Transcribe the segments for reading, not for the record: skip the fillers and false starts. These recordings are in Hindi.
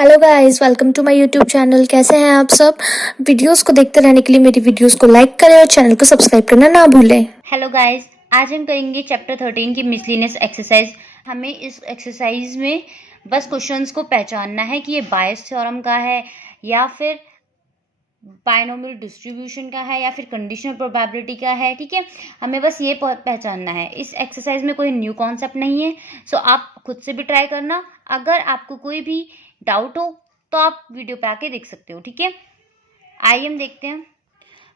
Hello guys, welcome to my YouTube channel. कैसे हैं आप सब? वीडियोस को देखते रहने के लिए मेरी वीडियोस को लाइक करें और चैनल को सब्सक्राइब करना ना भूलें। हेलो गाइस, आज हम करेंगे चैप्टर 13 की मिसलिनियस एक्सरसाइज। हमें इस एक्सरसाइज में बस क्वेश्चंस को पहचानना है कि ये बायस थ्योरम का है या फिर बायनोमियल डिस्ट्रीब्यूशन का है या फिर कंडीशनल प्रोबेबिलिटी का है। ठीक है, हमें बस ये पहचानना है। इस एक्सरसाइज में कोई न्यू कॉन्सेप्ट नहीं है, सो आप खुद से भी ट्राई करना। अगर आपको कोई भी डाउट हो तो आप वीडियो पे आके देख सकते हो। ठीक है, आइए हम देखते हैं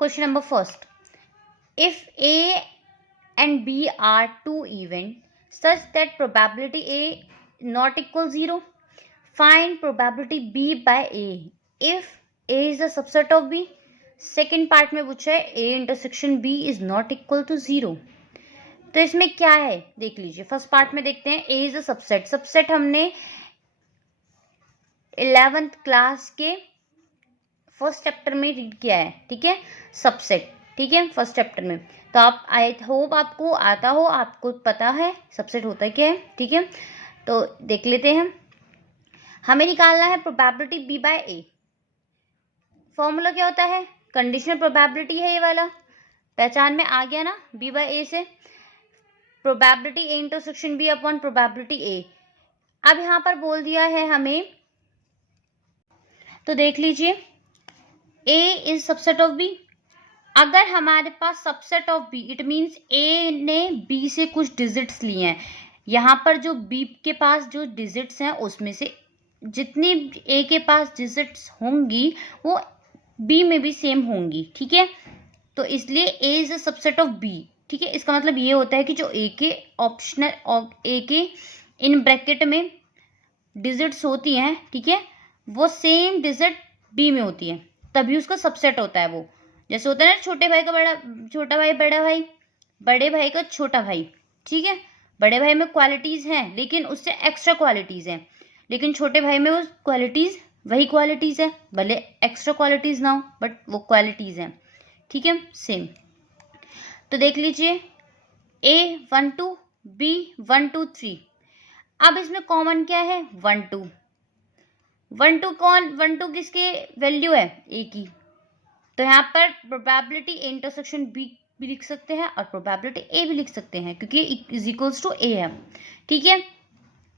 question number first. If A and B are two events such that probability A not equal 0, find probability B by A if A is a subset of B. Second part में पूछा है A intersection B is not equal to 0। तो इसमें क्या है देख लीजिए। फर्स्ट पार्ट में देखते हैं A is a subset। Subset हमने 11th क्लास के फर्स्ट चैप्टर में रीड किया है। ठीक है, सबसेट। ठीक है, फर्स्ट चैप्टर में। तो आप आई होप आपको आता हो, आपको पता है सबसेट होता क्या है। ठीक है, तो देख लेते हैं। हमें निकालना है probability B by A. Formula क्या होता है? कंडीशनल प्रोबेबिलिटी है ये वाला, पहचान में आ गया ना, बी बाय ए से probability A intersection B upon probability A. अब यहां पर बोल दिया है हमें, तो देख लीजिए A is subset of B. अगर हमारे पास subset of B, it means A ने बी से कुछ डिजिट्स लिए हैं। यहाँ पर जो बी के पास जो डिजिट्स हैं उसमें से जितनी ए के पास डिजिट्स होंगी वो बी में भी सेम होंगी। ठीक है, तो इसलिए A is a subset of B. ठीक है, इसका मतलब ये होता है कि जो ए के ऑप्शनल ए के इन ब्रैकेट में डिजिट्स होती हैं, ठीक है, वो सेम डिजिट बी में होती है, तभी उसका सबसेट होता है। वो जैसे होता है ना, छोटे भाई का बड़ा, छोटा भाई बड़ा भाई, बड़े भाई का छोटा भाई। ठीक है, बड़े भाई में क्वालिटीज हैं लेकिन उससे एक्स्ट्रा क्वालिटीज हैं, लेकिन छोटे भाई में वो क्वालिटीज वही क्वालिटीज है, भले एक्स्ट्रा क्वालिटीज ना हो बट वो क्वालिटीज हैं। ठीक है, सेम। तो देख लीजिए A 1 2 B 1 2 3। अब इसमें कॉमन क्या है? 1 2। 1 2 कौन? 1 2 किसके वैल्यू है? A की। तो यहाँ पर प्रोबेबिलिटी ए इंटरसेक्शन बी भी लिख सकते हैं और प्रोबेबिलिटी ए भी लिख सकते हैं क्योंकि इज इक्वल्स टू ए है। ठीक है,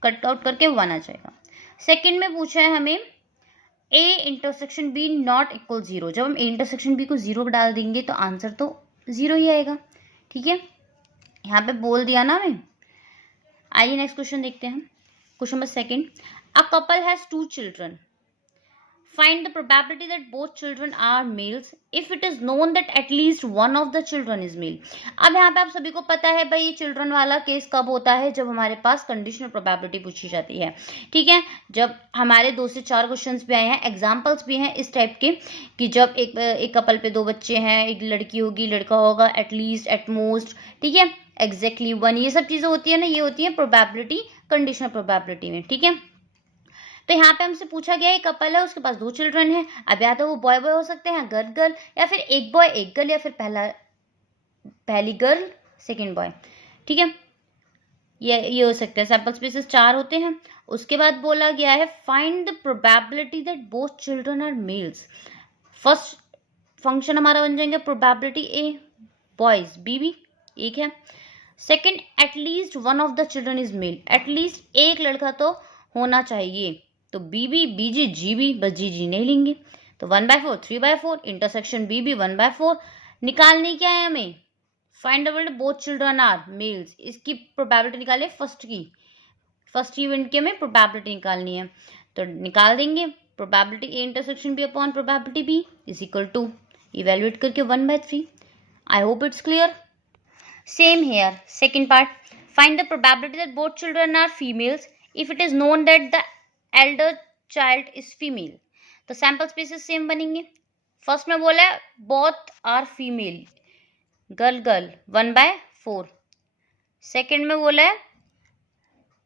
कट आउट करके 1 आ जाएगा। सेकंड में पूछा है हमें A intersection B not equal 0। जब हम ए इंटरसेक्शन बी को 0 डाल देंगे तो आंसर तो 0 ही आएगा। ठीक है, यहाँ पे बोल दिया ना हमें। आइए नेक्स्ट क्वेश्चन देखते हैं। Question number second. A couple has 2 children. Find the probability that both children are males if it is known that at least one of the children is male. अब यहाँ पे आप सभी को पता है भाई, ये चिल्ड्रन वाला केस कब होता है? जब हमारे पास कंडीशनल प्रोबेबिलिटी पूछी जाती है। ठीक है, जब हमारे 2 से 4 क्वेश्चंस भी आए हैं, एग्जांपल्स भी हैं इस टाइप के, कि जब एक कपल पे 2 बच्चे हैं, एक लड़की होगी लड़का होगा, एटलीस्ट, एटमोस्ट, ठीक है, एग्जैक्टली 1, ये सब चीजें होती है ना, ये होती है प्रोबेबिलिटी, कंडीशनल प्रोबेबिलिटी में। ठीक है, तो यहाँ पे हमसे पूछा गया एक कपल है, उसके पास 2 चिल्ड्रन है। अब या तो वो बॉय बॉय हो सकते हैं, गर्ल गर्ल, या फिर एक बॉय एक गर्ल, या फिर पहली गर्ल सेकंड बॉय। ठीक है, ये हो सकता है। सैंपल स्पेसेस 4 होते हैं। उसके बाद बोला गया है find the probability that both children are males. First function हमारा बन जाएंगे प्रोबेबिलिटी ए, बॉयज बी भी एक है। Second, at least one of the children is male. At least एक लड़का तो होना चाहिए, तो बी बी, बी जी, जी बी, बस जी जी नहीं लेंगे। तो 1/4 3/4, इंटरसेक्शन बी बी 1/4। निकालनी क्या है हमें? Find out both children are males. इसकी प्रोबेबिलिटी निकाले फर्स्ट की, फर्स्ट इवेंट के में प्रोबेबिलिटी निकालनी है, तो निकाल देंगे। Probability A intersection B upon probability B is equal to, evaluate करके 1/3। I hope it's clear. Same here, second part. Find the probability that both children are females if it is known that the elder child is female। तो सैंपल स्पेसेस सेम बनेंगे। फर्स्ट में बोला है both are female, girl girl 1/4। Second में बोला है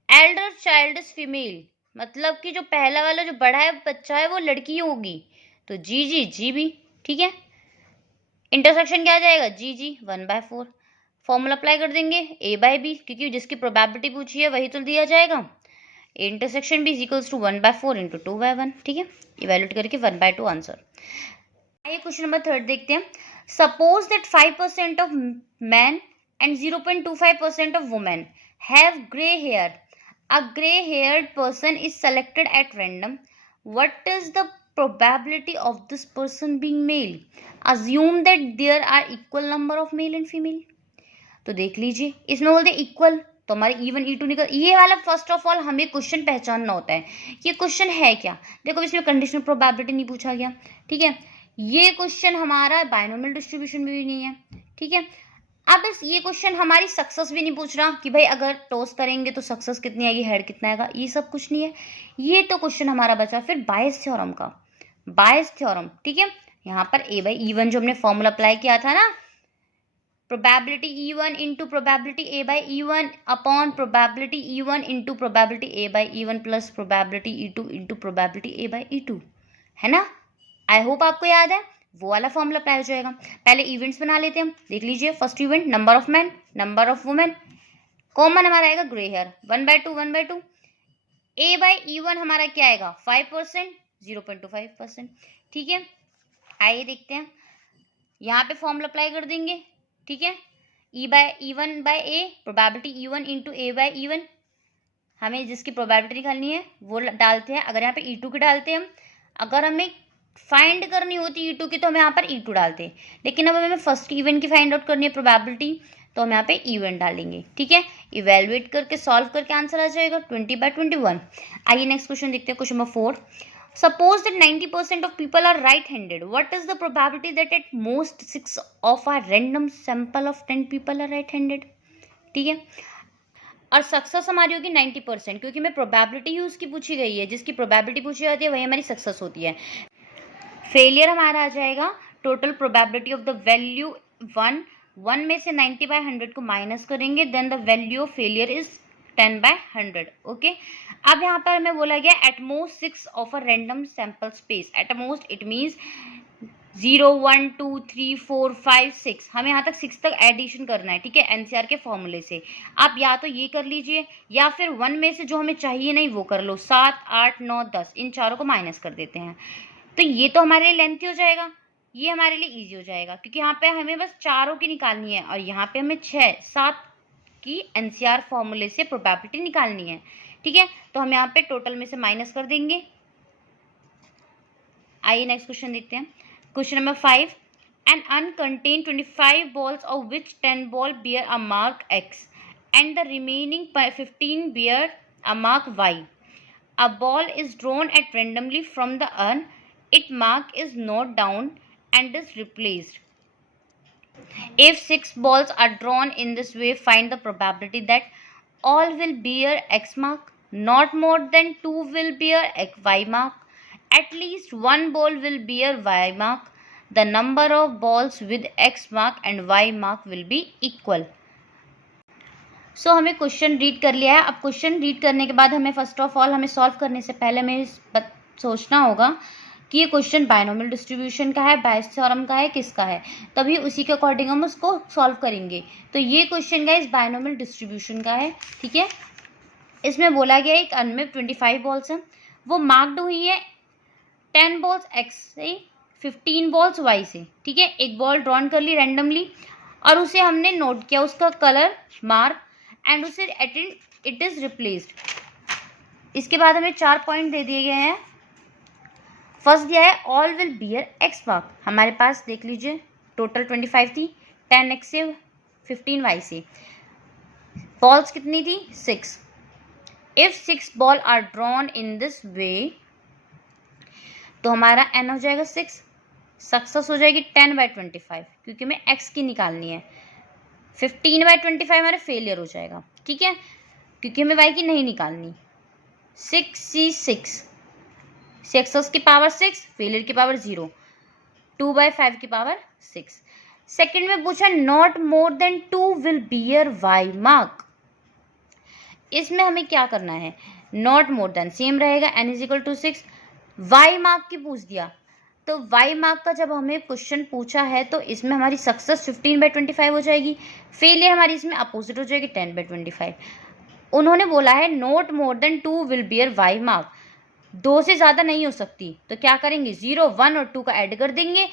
एल्डर चाइल्ड इज फीमेल, मतलब कि जो पहला वाला जो बड़ा है बच्चा है वो लड़की होगी, तो जी जी जी भी। ठीक है, इंटरसेक्शन क्या आ जाएगा? जी जी 1/4। फॉर्मूला अप्लाई कर देंगे a बाय बी, क्योंकि जिसकी प्रोबेबिलिटी पूछी है वही तो दिया जाएगा। A intersection B is equals to 1/4 into 2/1, ठीक है, इवेल्यूट करके 1/2 आंसर। आइए क्वेश्चन नंबर 3 देखते हैं। Suppose that 5% of man and 0.25% of women have grey hair. A grey haired person is selected at random. What is the probability of this person being male? Assume that there are equal number of male and female। तो देख लीजिए, इसमें बोलते हैं इक्वल, तो हमारे E1 E2 निकल। ये वाला फर्स्ट ऑफ ऑल हमें क्वेश्चन पहचानना होता है, ये क्वेश्चन है क्या। देखो इसमें कंडीशनल प्रोबेबिलिटी नहीं पूछा गया, ठीक है। ये क्वेश्चन हमारा बायनोमियल डिस्ट्रीब्यूशन में भी नहीं है, ठीक है। अब इस ये क्वेश्चन हमारी सक्सेस भी नहीं पूछ रहा कि भाई अगर टॉस करेंगे तो सक्सेस कितनी आएगी, हेड कितना आएगा, ये सब कुछ नहीं है। ये तो क्वेश्चन हमारा बचा फिर बायस थ्योरम का, बायस थ्योरम, ठीक है। यहाँ पर A/E1 जो हमने फॉर्मूला अप्लाई किया था ना, probability E1 into probability A/E1 upon probability E1 into probability A/E1 plus probability E2 into probability A/E2, है ना। आई होप आपको याद है, वो वाला फॉर्मूला अप्लाई हो जाएगा। पहले इवेंट्स बना लेते हैं हम, देख लीजिए। First event number of man, number of women, common हमारा आएगा ग्रे हेयर, 1/2 1/2। A/E1 हमारा क्या आएगा 5%, 0.25%, ठीक है। आइए देखते हैं, यहाँ पे फॉर्मूला अप्लाई कर देंगे, ठीक है। E/E1/A probability E1 into A/E1, हमें जिसकी प्रोबेबिलिटी निकालनी है वो डालते हैं। अगर यहाँ पे E2 की डालते हैं हम, अगर हमें फाइंड करनी होती E2 की तो हम यहाँ पर E2 डालते हैं, लेकिन अब हमें फर्स्ट इवेंट की फाइंड आउट करनी है प्रोबेबिलिटी, तो हम यहाँ पे इवेंट डालेंगे, ठीक है। इवेलुएट करके सॉल्व करके आंसर आ जाएगा 20/21। आइए नेक्स्ट क्वेश्चन देखते हैं, question number 4। Suppose that 90% of people are right-handed. What is the probability that at most 6 of a random sample of 10 people are right-handed? ठीक है, और सक्सेस हमारी होगी 90%, क्योंकि हमें प्रोबेबिलिटी ही उसकी पूछी गई है, जिसकी प्रोबेबिलिटी पूछी जाती है वही हमारी सक्सेस होती है। फेलियर हमारा आ जाएगा total probability of the value 1 में से 90/100 को माइनस करेंगे, then the value of failure is 10/100, okay. अब यहाँ पर हमें बोला गया at most 6 of a random sample space. At most it means 0 1 2 3 4 5 6, हमें यहाँ तक 6 तक एडिशन करना है, ठीक है, एनसीआर के फॉर्मूले से। आप या तो ये कर लीजिए या फिर 1 में से जो हमें चाहिए नहीं वो कर लो, 7 8 9 10, इन चारों को माइनस कर देते हैं। तो ये तो हमारे लिए लेंथी हो जाएगा, ये हमारे लिए ईजी हो जाएगा, क्योंकि यहाँ पे हमें बस चारों की निकालनी है और यहाँ पे हमें 6 7 की एनसीआर फॉर्मूले से प्रोबेबिलिटी निकालनी है, ठीक है। तो हम यहाँ पे टोटल में से माइनस कर देंगे। आइए नेक्स्ट क्वेश्चन देखते हैं, question number 5। An urn contained 25 balls of which 10 ball bear a mark X and the remaining 15 bear a mark Y. A ball is drawn at randomly from the urn. Its mark is noted down and is replaced. If 6 balls are drawn in this way, find the probability that all will bear X mark, not more than 2 will bear Y mark, at least 1 ball will bear Y mark, the number of balls with X mark and Y mark will be equal. सो हमें क्वेश्चन रीड कर लिया है। अब क्वेश्चन रीड करने के बाद हमें फर्स्ट ऑफ ऑल हमें सॉल्व करने से पहले हमें सोचना होगा कि ये क्वेश्चन बायनोमियल डिस्ट्रीब्यूशन का है, बायस थ्योरम का है, किसका है, तभी उसी के अकॉर्डिंग हम उसको सॉल्व करेंगे। तो ये क्वेश्चन गाइस बायनोमियल डिस्ट्रीब्यूशन का है, ठीक है। इसमें बोला गया एक अन में 25 बॉल्स हैं, वो मार्क्ड हुई है 10 बॉल्स एक्स से, 15 बॉल्स वाई से, ठीक है। एक बॉल ड्रॉन कर ली रैंडमली और उसे हमने नोट किया, उसका कलर मार्क एंड उसे इट इज रिप्लेस्ड। इसके बाद हमें 4 पॉइंट दे दिए गए हैं। फर्स्ट दिया है all will beer x mark, हमारे पास देख लीजिए टोटल 25 थी, 10 एक्स से 15 वाई से। बॉल्स कितनी थी 6। If 6 ball are drawn in this way, तो हमारा एन हो जाएगा 6, सक्सेस हो जाएगी 10/25, क्योंकि हमें एक्स की निकालनी है। 15/25 हमारा फेलियर हो जाएगा, ठीक है, क्योंकि हमें वाई की नहीं निकालनी। 6C6, सक्सेस की पावर 6, फेलियर की पावर 0, 2/5 की पावर 6। सेकंड में पूछा not more than 2 will bear Y mark. इसमें हमें क्या करना है, नॉट मोर देन सेम रहेगा, n is equal to 6। Y mark की पूछ दिया, तो वाई मार्क का जब हमें क्वेश्चन पूछा है तो इसमें हमारी सक्सेस 15/25 हो जाएगी, फेलियर हमारी इसमें अपोजिट हो जाएगी 10/25। उन्होंने बोला है note more than 2 will beer y mark, 2 से ज़्यादा नहीं हो सकती, तो क्या करेंगे 0, 1 और 2 का ऐड कर देंगे,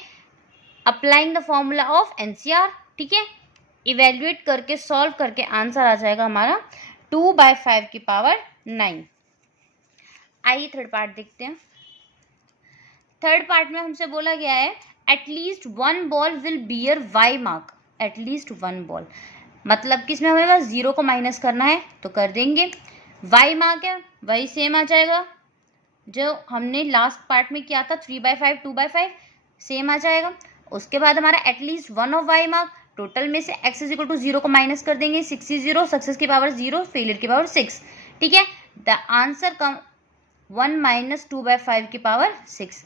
applying the formula of NCR, ठीक है। इवेल्युएट करके सॉल्व करके आंसर आ जाएगा हमारा 2/5 की पावर 9। आइए थर्ड पार्ट देखते हैं। थर्ड पार्ट में हमसे बोला गया है at least 1 ball will beer y mark, at least 1 ball, मतलब कि इसमें हमें बस 0 को माइनस करना है तो कर देंगे। y मार्क है वही सेम आ जाएगा जो हमने लास्ट पार्ट में किया था, 3/5 2/5 सेम आ जाएगा। उसके बाद हमारा at least 1 of y mark, total में से x इज इक्वल टू 0 को माइनस कर देंगे, 60, सक्सेस की पावर 0, फेलियर की पावर 6, ठीक है। द आंसर कम 1 माइनस 2/5 की पावर 6।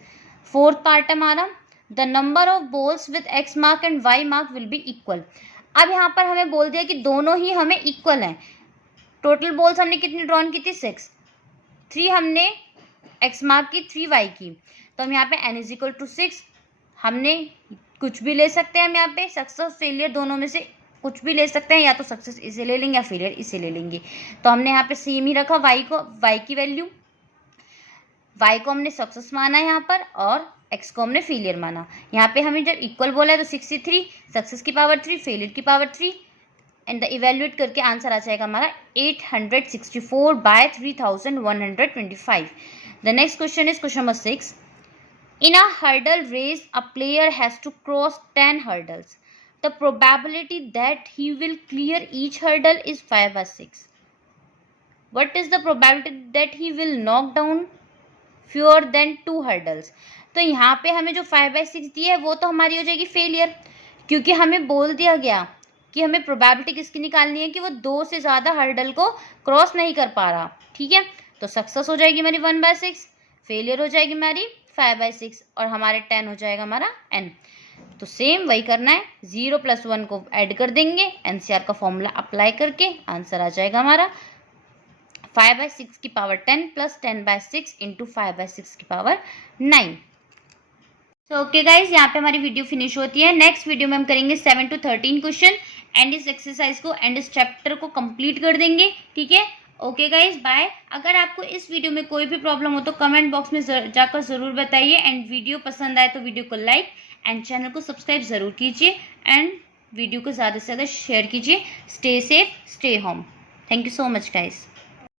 फोर्थ पार्ट हमारा the number of balls with x mark and y mark will be equal. अब यहाँ पर हमें बोल दिया कि दोनों ही हमें इक्वल हैं। टोटल बॉल्स हमने कितनी ड्रॉन की थी 6, 3 हमने x मार्क की, 3 y की, तो हम यहाँ पे n इज इक्वल टू 6, हमने कुछ भी ले सकते हैं, हम यहाँ पे सक्सेस फेलियर दोनों में से कुछ भी ले सकते हैं, या तो सक्सेस इसे ले लेंगे या फेलियर इसे ले लेंगे। तो हमने यहाँ पे सेम ही रखा, y की वैल्यू, y को हमने सक्सेस माना यहाँ पर और x को हमने फेलियर माना। यहाँ पे हमें जब इक्वल बोला है तो 63, सक्सेस की पावर 3, फेलियर की पावर 3, एंड द इवेल्युएट करके आंसर आ जाएगा हमारा 864/3125। The next question is question number 6। In a hurdle race, a player has to cross 10 hurdles. The probability that he will clear each hurdle is 5/6. What is the probability that he will knock down fewer than 2 hurdles? तो यहाँ पे हमें जो 5/6 दी है वो तो हमारी हो जाएगी फेलियर, क्योंकि हमें बोल दिया गया कि हमें प्रोबेबिलिटी किसकी निकालनी है कि वो 2 से ज़्यादा हर्डल को क्रॉस नहीं कर पा रहा, ठीक है। तो सक्सेस हो जाएगी हमारी 1/6, फेलियर हो जाएगी हमारी 5/6 और हमारे 10 हो जाएगा हमारा n। तो सेम वही करना है, 0 + 1 को ऐड कर देंगे, NCR का फॉर्मूला अप्लाई करके आंसर आ जाएगा हमारा 5/6 की पावर 10 + 10/6 इंटू 5/6 की पावर 9। तो ओके गाइज, यहाँ पे हमारी वीडियो फिनिश होती है। नेक्स्ट वीडियो में हम करेंगे 7 to 13 क्वेश्चन एंड इस एक्सरसाइज को एंड इस चैप्टर को कंप्लीट कर देंगे, ठीक है। Okay guys, bye. अगर आपको इस वीडियो में कोई भी प्रॉब्लम हो तो कमेंट बॉक्स में जाकर ज़रूर बताइए, एंड वीडियो पसंद आए तो वीडियो को लाइक एंड चैनल को सब्सक्राइब ज़रूर कीजिए, एंड वीडियो को ज़्यादा से ज़्यादा शेयर कीजिए। Stay safe, stay home. Thank you so much guys.